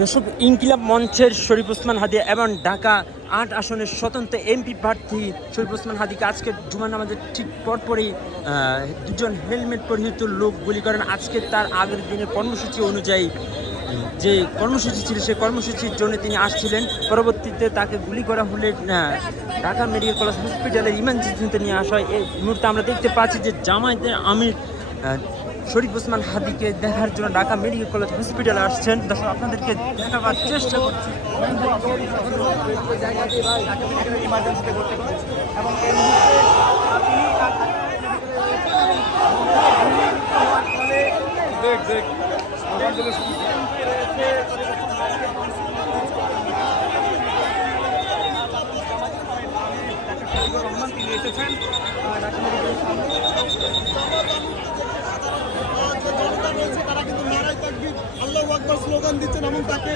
দর্শক, ইনকিলাব মঞ্চের শরীফ ওসমান হাদি এবং ঢাকা ৮ আসনের স্বতন্ত্র এমপি প্রার্থী শরীফ ওসমান হাদিকে আজকে জুমার নামাজের ঠিক পরপরই দুজন হেলমেট পরিহিত লোক গুলি করেন। আজকে তার আগের দিনের কর্মসূচি অনুযায়ী যে কর্মসূচি ছিল সেই কর্মসূচির জন্য তিনি আসছিলেন। পরবর্তীতে তাকে গুলি করা হলে ঢাকা মেডিকেল কলেজ হসপিটালের ইমার্জেন্সিতে নিয়ে আসা হয়। এই মুহূর্তে আমরা দেখতে পাচ্ছি যে জামায়াতের আমির শরীফ ওসমান হাদিকে দেখার জন্য ঢাকা মেডিকেল কলেজ হসপিটালে আসছেন। দর্শক, আপনাদেরকে দেখাবার চেষ্টা করছি। তিনি এসেছেন তারা কিন্তু নারায় তাকবীর আল্লাহু আকবার স্লোগান দিচ্ছেন এবং তাকে